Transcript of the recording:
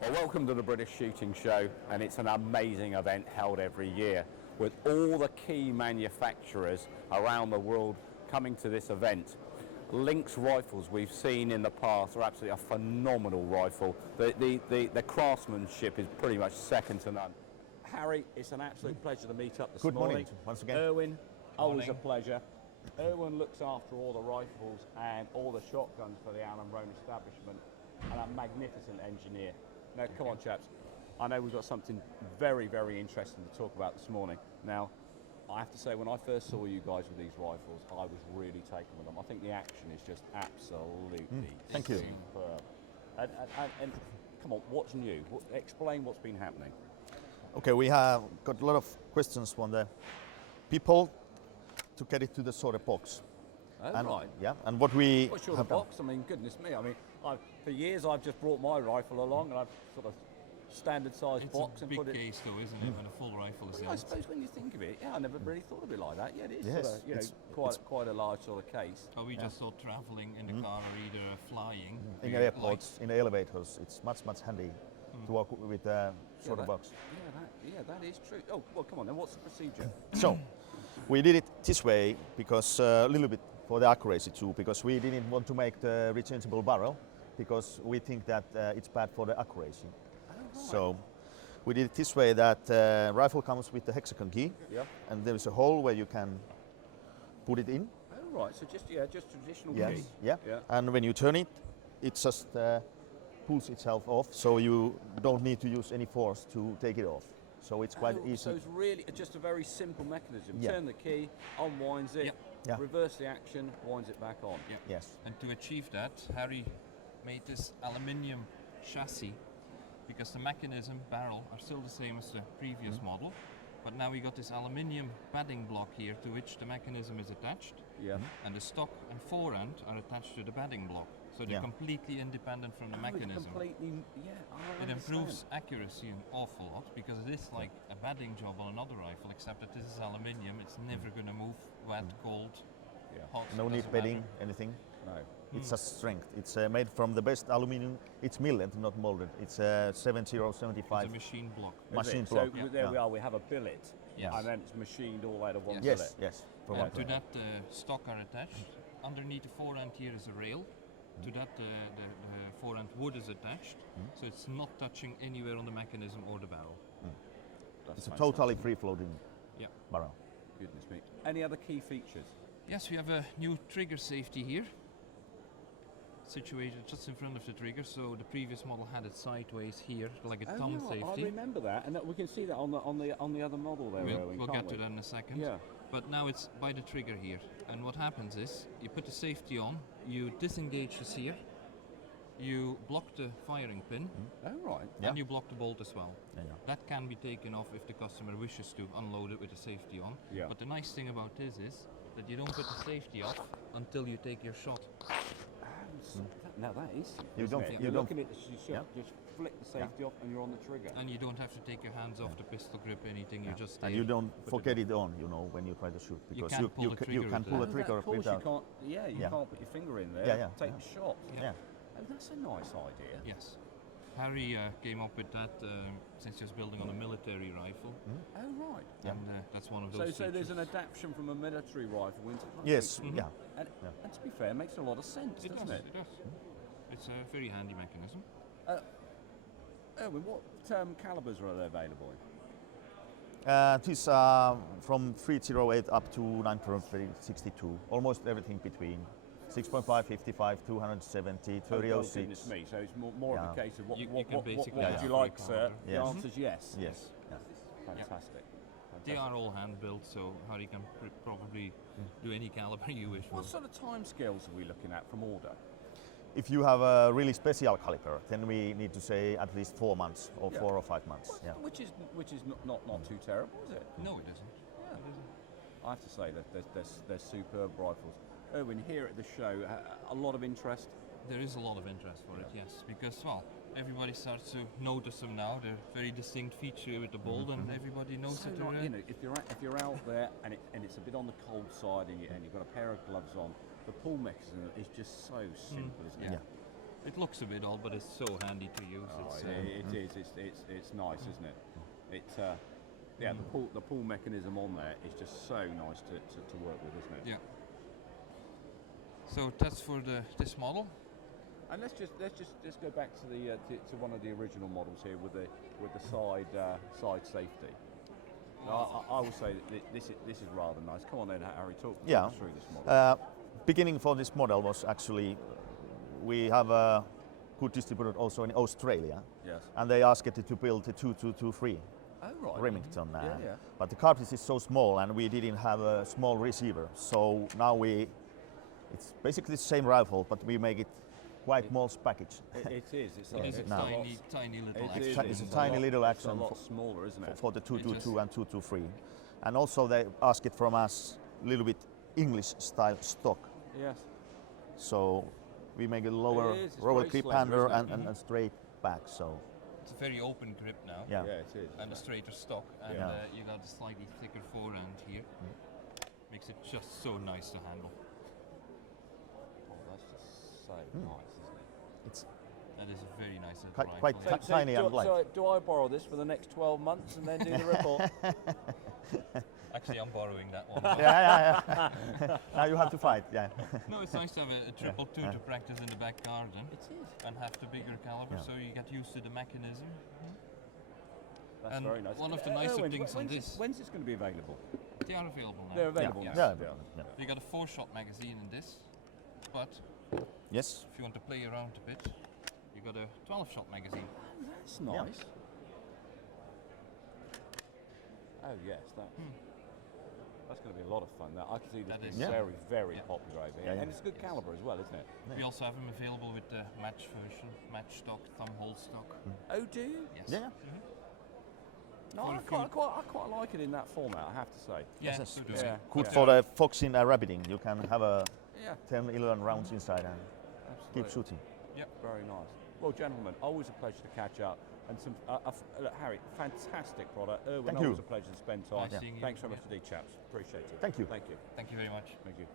Well, welcome to the British Shooting Show, and it's an amazing event held every year with all the key manufacturers around the world coming to this event. Lynx rifles we've seen in the past are absolutely a phenomenal rifle. The craftsmanship is pretty much second to none. Harry, it's an absolute pleasure to meet up this morning. Good morning, once again. Erwin, always a pleasure. Erwin looks after all the rifles and all the shotguns for the Rhone establishment, and a magnificent engineer. Now, come on, chaps. I know we've got something very, very interesting to talk about this morning. Now, I have to say, when I first saw you guys with these rifles, I was really taken with them. I think the action is just absolutely Thank you. superb. And come on, what's new? Explain what's been happening. Okay, we have got a lot of questions from the people to get it to the sort of box. Oh, and, right. Yeah, and what we What's your have done. box? I mean, goodness me. I mean, for years I've just brought my rifle along and I've sort of standard sized box It's a and big put it. case though, isn't it, when a full rifle is in I it? suppose when you think of it, yeah, I never really thought of it like that. Yeah, it is Yes, sort of, you know, quite a large sort of case. Oh, we just thought traveling in the car or either flying. In we airports, in the elevators, it's much handy to work with a sort of box. Yeah, that is true. Oh, well, come on then. What's the procedure? So, we did it this way because a little bit for the accuracy too, because we didn't want to make the rechangeable barrel because we think that it's bad for the accuracy. Oh, right. So, we did it this way that rifle comes with the hexagon key, Yeah. and there is a hole where you can put it in. Oh, right. So just traditional Yes. key. Yeah. Yeah. And when you turn it, it just pulls itself off, so you don't need to use any force to take it off. So it's quite easy. So it's really just a very simple mechanism. Yeah. Turn the key, unwinds it, Yep. Yeah. reverse the action, winds it back on. Yep. Yes. And to achieve that, Harry made this aluminium chassis because the mechanism, barrel, are still the same as the previous model. But now we got this aluminium padding block here to which the mechanism is attached, Yeah. and the stock and forend are attached to the padding block. So they're Yeah. completely independent from the Oh, it's mechanism. completely, yeah. I It understand. improves accuracy an awful lot because it is like a batting job on another rifle, except that this is aluminium. It's never going to move wet, cold, Yeah. hot. No need doesn't bedding, matter. anything. No. It's just strength. It's made from the best aluminum. It's milled, not molded. It's It's 7075 a machine block. machine Is it? block. So there we are. We have a billet, Yes. and then it's machined all out of one Yes. billet. Yes, from And one to billet. that stock are attached. Underneath the forend here is a rail. To that the forend wood is attached, so it's not touching anywhere on the mechanism or the barrel. That's It's a fantastic. totally free-floating Yeah. barrel. Goodness me. Any other key features? Yes, we have a new trigger safety here, situated just in front of the trigger. So the previous model had it sideways here, like a thumb yeah, I safety. remember that, and we can see that on the other model there. Erwin, We'll can't get to we? that in a second. Yeah. But now it's by the trigger here. And what happens is, you put the safety on, you disengage the sear, you block the firing pin, Oh right. Yeah. and you block the bolt as well. Yeah. That can be taken off if the customer wishes to unload it with the safety on. Yeah. But the nice thing about this is that you don't put the safety off until you take your shot. Now that is. You isn't don't- it? you You're don't- looking at the shot, just flick the safety off, and you're on the trigger. And you don't have to take your hands off the pistol grip, anything, you just And stay. you don't forget it on, when you try to shoot, because can't pull the you trigger can with pull the- the trigger of course without. you can't. Yeah, you Yeah. can't put your finger in there. Yeah, yeah, Take yeah. the shot. Yeah. Oh, that's a nice idea. Yes. Harry came up with that since he was building on a military rifle, Oh right. Yeah. and that's one of So, those so there's features. an adaptation from a military rifle into hunting. Yes, Mhm. yeah. And, Yeah. and to be fair, it makes a lot of sense, It doesn't does, it? it does. It's a very handy mechanism. Erwin, what calibers are there available in? It is from 308 up to 962, almost everything between 6.5, 55, 270, Oh, 306. goodness me. So it's more of a Yeah. case of what, You what, can what, basically what would ask you for a like, sir? caliber. The Yes. answer's yes. Yes. Yeah. Fantastic. They are all hand built, so Harry can probably do any caliber you wish for. What sort of time scales are we looking at from order? If you have a really special caliber, then we need to say at least 4 months or Yeah. 4 or 5 months. Yeah. Which is not too terrible, is it? No, it isn't. Yeah. It isn't. I have to say that they're superb rifles. Erwin, here at the show, a lot of interest. There is a lot of interest for it, yes, because everybody starts to notice them now. They're very distinct feature with the bolt, and everybody knows So that not, they're. if you're out there and it's a bit on the cold side and you've got a pair of gloves on, the pull mechanism is just so simple, isn't it? Yeah. It looks a bit old, but it's so handy to use. Oh, It's, it is. It's nice, isn't it? It's yeah. The pull mechanism on there is just so nice to work with, isn't it? yeah. So that's for this model. And let's just go back to the to one of the original models here with the side safety. Now, I will say that this is rather nice. Come on then, Harry, talk us through this model. Beginning for this model was actually, we have a good distributor also in Australia, Yes. and they asked it to build the 2223 Oh right. Remington. Yeah. But the cartridge is so small and we didn't have a small receiver. So now it's basically the same rifle, but we make it quite small package. It is. It's It is a a tiny little It action. is. It's a tiny little It's a action lot smaller, isn't it? for the 222 is. and 223. And also they asked it from us a little bit English style stock. Yes. So we make a lower It is, it's lower very grip slender, handle isn't it? and straight back. So It's a very open grip now. yeah. Yeah, it is. And a straighter stock, and Yeah. you got a slightly thicker forehand here. Makes it just so nice to handle. Oh, that's just so nice, isn't it? It's That is a very nice little Quite- rifle. quite yeah. ti- tiny and light. So do I borrow this for the next 12 months and then do the report? Actually, I'm borrowing that one. yeah. Now you have to fight. Yeah. No, it's nice to have a triple two to practice in the back garden. It is. And have the bigger caliber, Yeah. so you get used to the mechanism. That's And very nice. one of the nicer Erwin, things on this- When's this going to be available? They are available now. They're available Yeah. now. Yeah. You got a 4-shot magazine in this, but Yes. if you want to play around a bit, you got a 12-shot magazine. That's nice. Oh yes, that's going to be a lot of fun. Now I can see this That being is. Yeah. very, very Yeah. popular over here, Yeah, yeah. and it's a good caliber as well, isn't it? We also have them available with the match version, match stock, thumb hole stock. Oh, do you? Yes. Yeah. No, For I a few- quite like it in that format. I have to say. Yeah, Yes, so do it's I. Yeah. good Yeah. for the foxing and rabbiting. You can have a Yeah, 10, 11 rounds inside and absolutely. keep shooting. Very nice. Well, gentlemen, always a pleasure to catch up. And some, look, Harry, fantastic product. Erwin, Thank always you. a pleasure to spend time. Nice seeing you. Thanks very much Yeah. indeed, chaps. Appreciate it. Thank you. Thank you. Thank you very much. Thank you.